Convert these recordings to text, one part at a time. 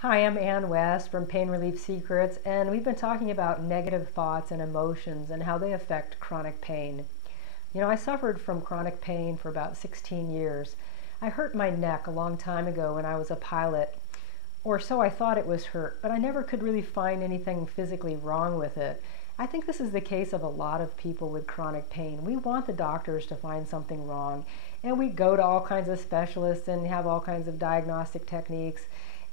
Hi, I'm Ann West from Pain Relief Secrets, and we've been talking about negative thoughts and emotions and how they affect chronic pain. I suffered from chronic pain for about 16 years. I hurt my neck a long time ago when I was a pilot, or so I thought it was hurt, but I never could really find anything physically wrong with it. I think this is the case of a lot of people with chronic pain. We want the doctors to find something wrong, and we go to all kinds of specialists and have all kinds of diagnostic techniques,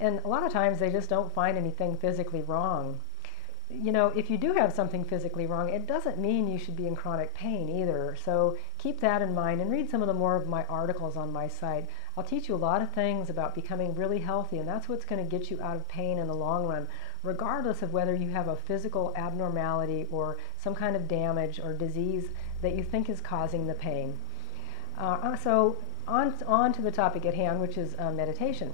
and a lot of times they just don't find anything physically wrong. If you do have something physically wrong, it doesn't mean you should be in chronic pain either. So keep that in mind and read some of the more of my articles on my site. I'll teach you a lot of things about becoming really healthy, and that's what's going to get you out of pain in the long run, regardless of whether you have a physical abnormality or some kind of damage or disease that you think is causing the pain. So on to the topic at hand, which is meditation.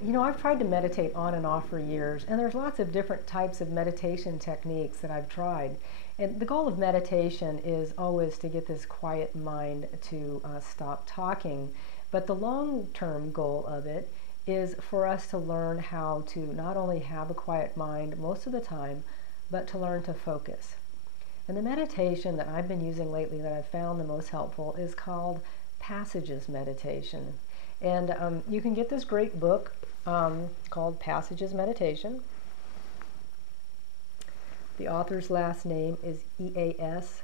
I've tried to meditate on and off for years, and there's lots of different types of meditation techniques that I've tried. And the goal of meditation is always to get this quiet mind to stop talking. But the long-term goal of it is for us to learn how to not only have a quiet mind most of the time, but to learn to focus. And the meditation that I've been using lately that I've found the most helpful is called Passages Meditation. And you can get this great book called Passages Meditation. The author's last name is Easwaran,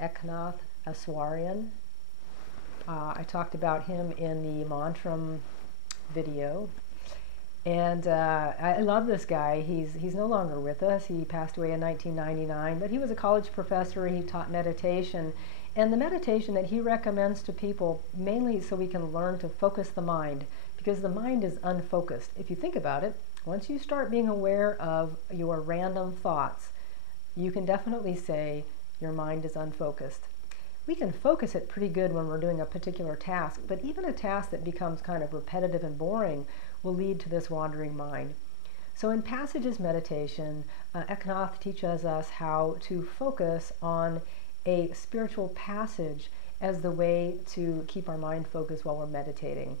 Eknath Aswarian. I talked about him in the Mantram video. And I love this guy. He's no longer with us. He passed away in 1999, but he was a college professor. He taught meditation. And the meditation that he recommends to people, mainly so we can learn to focus the mind, because the mind is unfocused. If you think about it, once you start being aware of your random thoughts, you can definitely say your mind is unfocused. We can focus it pretty good when we're doing a particular task, but even a task that becomes kind of repetitive and boring will lead to this wandering mind. So in Passages Meditation, Eknath teaches us how to focus on a spiritual passage as the way to keep our mind focused while we're meditating.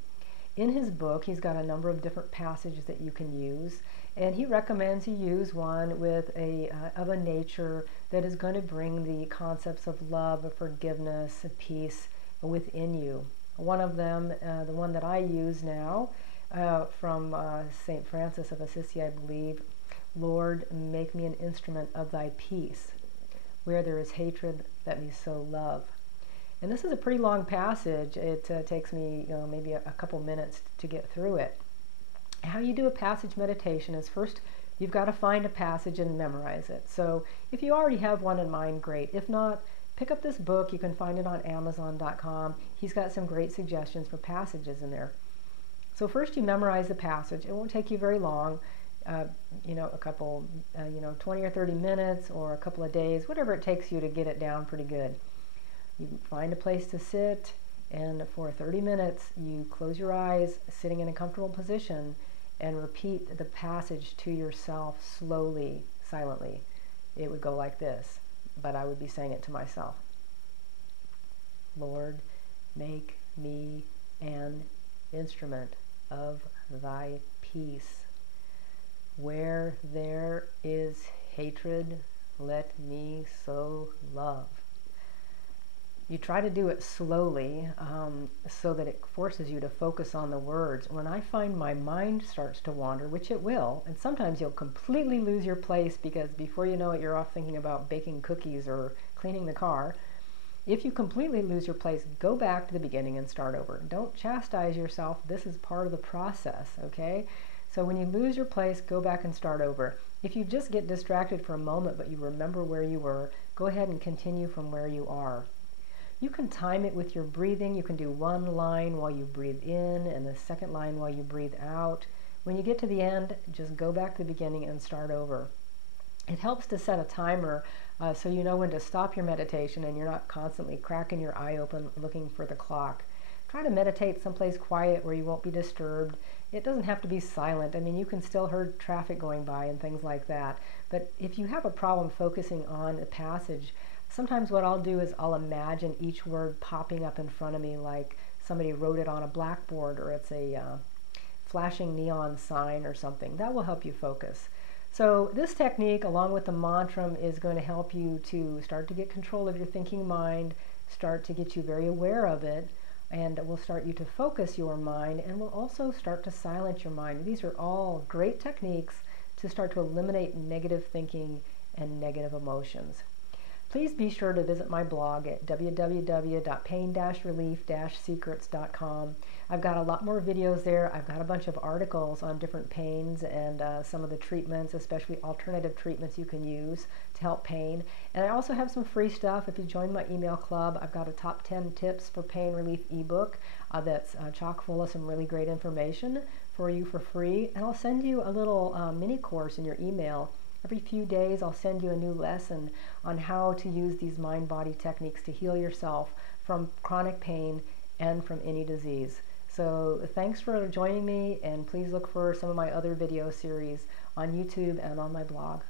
In his book, he's got a number of different passages that you can use, and he recommends you use one with of a nature that is going to bring the concepts of love, of forgiveness, of peace within you. One of them, the one that I use now, from St. Francis of Assisi, I believe, Lord, make me an instrument of thy peace. Where there is hatred, let me sow love. And this is a pretty long passage. It takes me maybe a couple minutes to get through it. How you do a passage meditation is first you've got to find a passage and memorize it. So if you already have one in mind, great. If not, pick up this book. You can find it on Amazon.com. He's got some great suggestions for passages in there. So first you memorize the passage. It won't take you very long. A couple, 20 or 30 minutes or a couple of days, whatever it takes you to get it down pretty good. You find a place to sit, and for 30 minutes you close your eyes, sitting in a comfortable position, and repeat the passage to yourself slowly, silently. It would go like this, but I would be saying it to myself. Lord, make me an instrument of thy peace. Where there is hatred, let me sow love. You try to do it slowly so that it forces you to focus on the words. When I find my mind starts to wander, which it will, and sometimes you'll completely lose your place because before you know it, you're off thinking about baking cookies or cleaning the car. If you completely lose your place, go back to the beginning and start over. Don't chastise yourself. This is part of the process, okay? So when you lose your place, go back and start over. If you just get distracted for a moment but you remember where you were, go ahead and continue from where you are. You can time it with your breathing. You can do one line while you breathe in and the second line while you breathe out. When you get to the end, just go back to the beginning and start over. It helps to set a timer so you know when to stop your meditation and you're not constantly cracking your eye open looking for the clock. Try to meditate someplace quiet where you won't be disturbed. It doesn't have to be silent. I mean, you can still hear traffic going by and things like that. But if you have a problem focusing on a passage, sometimes what I'll do is I'll imagine each word popping up in front of me like somebody wrote it on a blackboard, or it's a flashing neon sign or something. That will help you focus. So this technique, along with the mantra, is going to help you to start to get control of your thinking mind, start to get you very aware of it, and will start you to focus your mind, and will also start to silence your mind. These are all great techniques to start to eliminate negative thinking and negative emotions. Please be sure to visit my blog at www.pain-relief-secrets.com. I've got a lot more videos there. I've got a bunch of articles on different pains and some of the treatments, especially alternative treatments you can use to help pain. And I also have some free stuff. If you join my email club, I've got a top 10 tips for pain relief ebook that's chock full of some really great information for you for free. And I'll send you a little mini course in your email. Every few days I'll send you a new lesson on how to use these mind-body techniques to heal yourself from chronic pain and from any disease. So thanks for joining me, and please look for some of my other video series on YouTube and on my blog.